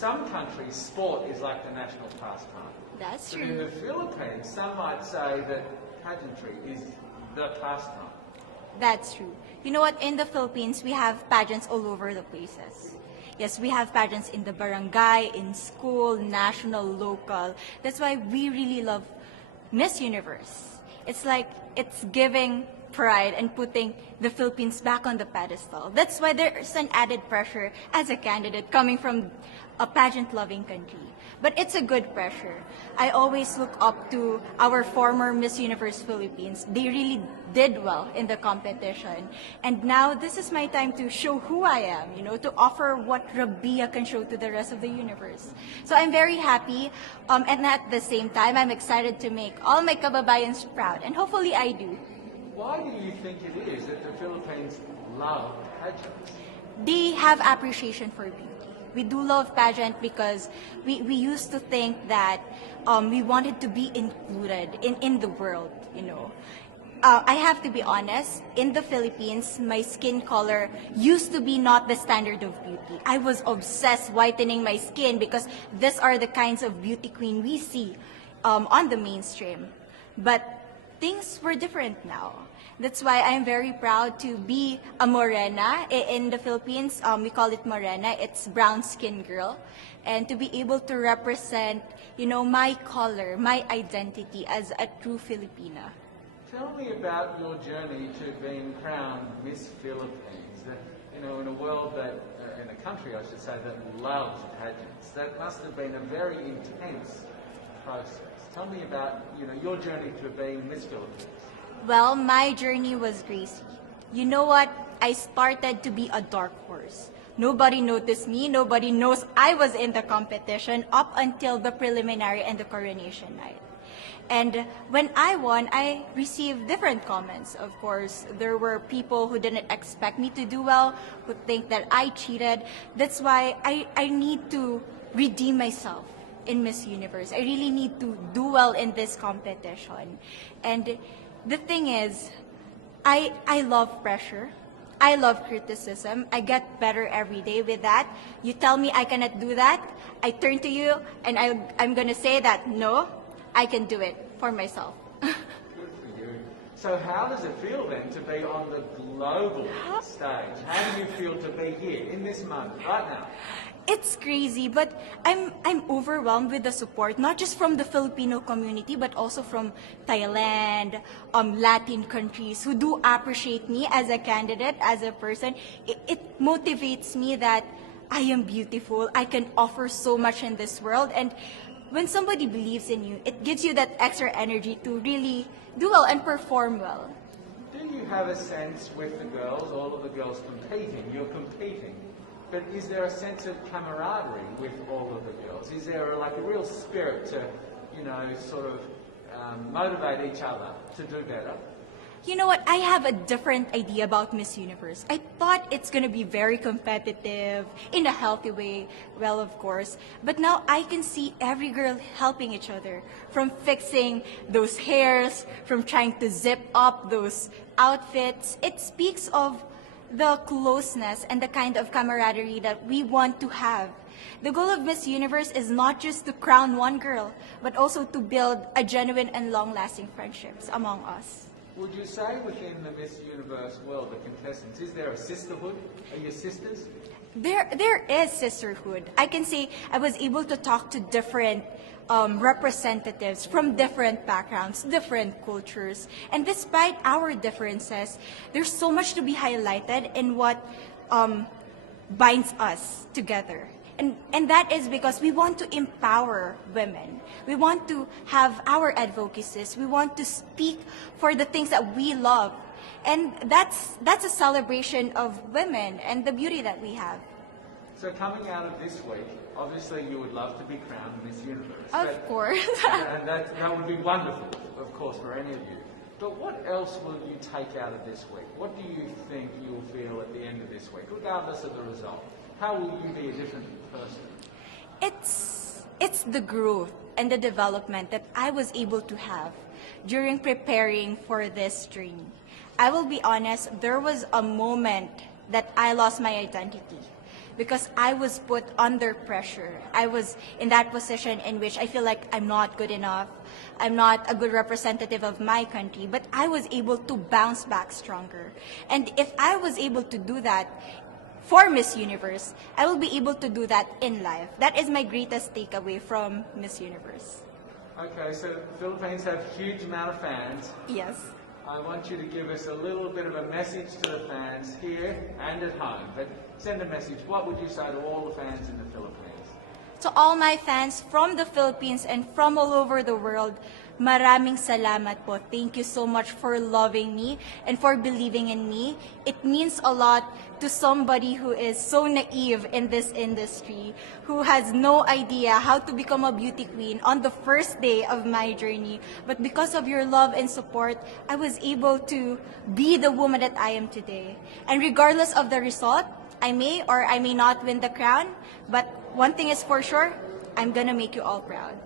some countries, sport is like the national pastime. That's But in true. the Philippines, some might say that pageantry is the pastime. That's true. You know what? In the Philippines, we have pageants all over the places. Yes, we have pageants in the barangay, in school, national, local. That's why we really love Miss Universe. It's like it's giving pride and putting the Philippines back on the pedestal. That's why there's an added pressure as a candidate coming from a pageant-loving country. But it's a good pressure. I always look up to our former Miss Universe Philippines. They really did well in the competition. And now this is my time to show who I am, to offer what Rabiya can show to the rest of the universe. So I'm very happy, and at the same time, I'm excited to make all my kababayans proud, and hopefully I do. Why do you think it is that the Philippines love pageants? They have appreciation for beauty. We do love pageant because we used to think that we wanted to be included in the world, I have to be honest, in the Philippines, my skin color used to be not the standard of beauty. I was obsessed whitening my skin because these are the kinds of beauty queen we see on the mainstream. But things were different now. That's why I'm very proud to be a morena. In the Philippines, we call it morena. It's brown skin girl. And to be able to represent, my color, my identity as a true Filipina. Tell me about your journey to being crowned Miss Philippines. That, in a world that, in a country, I should say, that loves pageants. That must have been a very intense process. Tell me about, your journey to being Miss Philippines. Well, my journey was crazy. You know what? I started to be a dark horse. Nobody noticed me. Nobody knows I was in the competition up until the preliminary and the coronation night. And when I won, I received different comments. Of course, there were people who didn't expect me to do well, who think that I cheated. That's why I need to redeem myself in Miss Universe. I really need to do well in this competition. And the thing is, I love pressure. I love criticism. I get better every day with that. You tell me I cannot do that, I turn to you and I'm going to say that, no, I can do it for myself. Good for you. So how does it feel then to be on the global stage? How do you feel to be here in this moment, right now? It's crazy, but I'm overwhelmed with the support, not just from the Filipino community, but also from Thailand, Latin countries who do appreciate me as a candidate, as a person. It motivates me that I am beautiful. I can offer so much in this world. And when somebody believes in you, it gives you that extra energy to really do well and perform well. Do you have a sense with the girls, all of the girls competing, you're competing, but is there a sense of camaraderie with all of the girls? Is there a real spirit to, sort of motivate each other to do better? You know what? I have a different idea about Miss Universe. I thought it's going to be very competitive, in a healthy way, well, of course. But now I can see every girl helping each other, from fixing those hairs, from trying to zip up those outfits. It speaks of the closeness and the kind of camaraderie that we want to have. The goal of Miss Universe is not just to crown one girl, but also to build a genuine and long-lasting friendships among us. Would you say within the Miss Universe world, the contestants, is there a sisterhood? Are you sisters? There is sisterhood. I can say I was able to talk to different representatives from different backgrounds, different cultures. And despite our differences, there's so much to be highlighted in what binds us together. And that is because we want to empower women. We want to have our advocacies. We want to speak for the things that we love. And that's a celebration of women and the beauty that we have. So coming out of this week, obviously you would love to be crowned Miss Universe. Of course. And that would be wonderful, of course, for any of you. But what else will you take out of this week? What do you think you'll feel at the end of this week, regardless of the result? How will you be a different person? It's the growth and the development that I was able to have during preparing for this journey. I will be honest, there was a moment that I lost my identity. because I was put under pressure. I was in that position in which I feel like I'm not good enough. I'm not a good representative of my country, but I was able to bounce back stronger. And if I was able to do that for Miss Universe, I will be able to do that in life. That is my greatest takeaway from Miss Universe. Okay, so the Philippines have a huge amount of fans. Yes. I want you to give us a little bit of a message to the fans here and at home. But send a message. What would you say to all the fans in the Philippines? To all my fans from the Philippines and from all over the world, maraming salamat po. Thank you so much for loving me and for believing in me. It means a lot to somebody who is so naive in this industry, who has no idea how to become a beauty queen on the first day of my journey. But because of your love and support, I was able to be the woman that I am today. And regardless of the result, I may or I may not win the crown, but one thing is for sure, I'm gonna make you all proud.